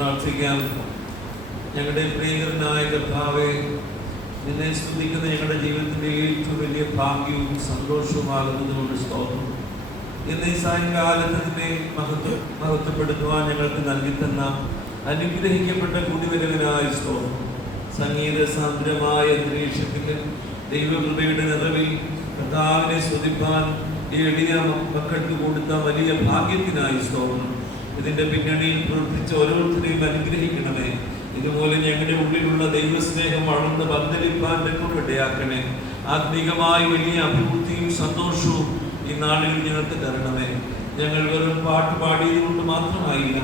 പ്രാർത്ഥിക്കാം. ഞങ്ങളുടെ പ്രിയങ്കരനായ കർത്താവേ, നിന്നെ സ്തുതിക്കുന്ന ഞങ്ങളുടെ ജീവിതത്തിൻ്റെ ഏറ്റവും വലിയ ഭാഗ്യവും സന്തോഷവുമാകുന്നതുകൊണ്ട് സ്തോത്രം. ഇന്ന് ഈ സായങ്കാലത്ത് നിന്നെ മഹത്വപ്പെടുത്തുവാൻ ഞങ്ങൾക്ക് നൽകി തന്ന അനുഗ്രഹിക്കപ്പെട്ട കുടിവരവനായ സ്തോത്രം. സംഗീത സാന്ദ്രമായ അന്തരീക്ഷത്തിൽ ദൈവകൃപയുടെ നിറവിൽ കർത്താവിനെ സ്തുതിപ്പാൻ ഈ എളിയ മക്കൾക്ക് കൊടുത്ത വലിയ ഭാഗ്യത്തിനായി സ്തോത്രം. ഇതിൻ്റെ പിന്നണിയിൽ പ്രവർത്തിച്ച ഓരോരുത്തരെയും അനുഗ്രഹിക്കണമേ. ഇതുപോലെ ഞങ്ങളുടെ ഉള്ളിലുള്ള ദൈവസ്നേഹം വളർന്ന് പന്തലിപ്പാൻ ഇടയാക്കണേ. ആത്മീകമായ വലിയ അഭിവൃദ്ധിയും സന്തോഷവും ഈ നാളുകളിൽ ഞങ്ങൾക്ക് തരണമേ. ഞങ്ങൾ വെറും പാട്ട് പാടിയത് കൊണ്ട് മാത്രമായില്ല,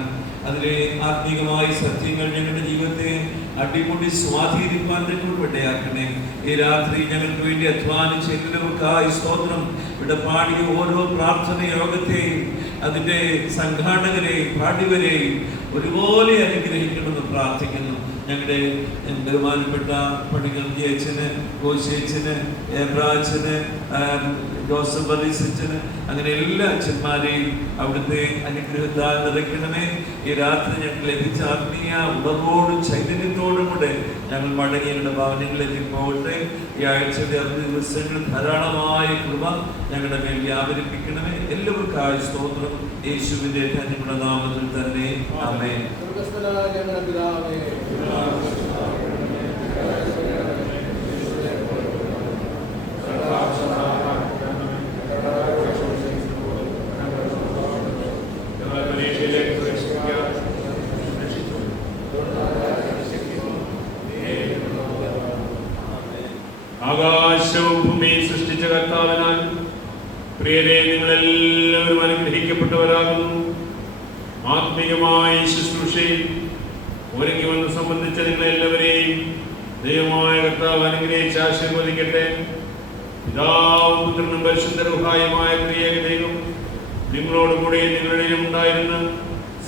അതിലെ ആത്മീകമായ സത്യങ്ങൾ ഞങ്ങളുടെ ജീവിതത്തെ അടിമുടി സ്വാധീനിപ്പാൻ ഇടയാക്കണേ. ഈ രാത്രി ഞങ്ങൾക്ക് വേണ്ടി അധ്വാനിച്ച് എല്ലാവർക്കായി സ്തോത്രം. ഇവിടെ പാടിയ ഓരോ പ്രാർത്ഥന യോഗത്തെയും അതിൻ്റെ സംഘാടകരെയും പാടിവരെയും ഒരുപോലെ അനുഗ്രഹിക്കണമെന്ന് പ്രാർത്ഥിക്കുന്നു. ഞങ്ങളുടെ ബഹുമാനപ്പെട്ട പണികൾ അച്ഛന്, കോശിയച്ഛന്, ഏബ്രാച്ചന്, ജോസഫ് ബലീസച്ചന്, അങ്ങനെ എല്ലാ അച്ഛന്മാരെയും അവിടുത്തെ അനുഗ്രഹത്താൽ നിറയ്ക്കണമേ. ഈ രാത്രി ഞങ്ങൾക്ക് ലഭിച്ച ആത്മീയ ഉണർവോടും ചൈതന്യത്തോടും കൂടെ ഞങ്ങൾ മടങ്ങി ഞങ്ങളുടെ ഭവനങ്ങളിലേക്ക് പോകട്ടെ. ഈ ആഴ്ചയുടെ ദിവസങ്ങൾ ധാരാളമായ കൃപ ഞങ്ങളുടെ മേൽ വ്യാപരിപ്പിക്കണമേ. എല്ലാവർക്കായി സ്തോത്രം. യേശുവിന്റെ ധന്യമുള്ള നാമത്തിൽ തന്നെ ആമേൻ. ആകാശവും ഭൂമിയും സൃഷ്ടിച്ച കർത്താവിനാൽ പ്രിയരെ, നിങ്ങളെല്ലാവരും അനുഗ്രഹിക്കപ്പെട്ടവരാകുന്നു. ആത്മീയമായ ശുശ്രൂഷയിൽ ഒരുങ്ങി വന്ന് സംബന്ധിച്ച നിങ്ങളെല്ലാവരെയും ദൈവമായ കർത്താവ് അനുഗ്രഹിച്ച് ആശീർവദിക്കട്ടെ. പിതാവും പുത്രനും പരിശുദ്ധ റൂഹായുമായ പ്രിയ ദൈവം നിങ്ങളോടുകൂടി നിങ്ങളുടെയും ഉണ്ടായിരുന്ന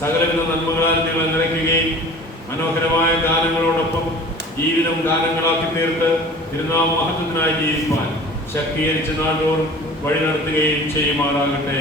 സകലവിധ നന്മകളാൽ നിങ്ങളെ നിറയ്ക്കുകയും മനോഹരമായ ഗാനങ്ങളോടൊപ്പം ജീവിതം ഗാനങ്ങളാക്കി തീർത്ത് തിരുനാമ മഹത്വത്തിനായി ജീവിപ്പാൻ ശക്തീകരിച്ച് നാടോറും വഴി നടത്തുകയും ചെയ്യുമാറാകട്ടെ.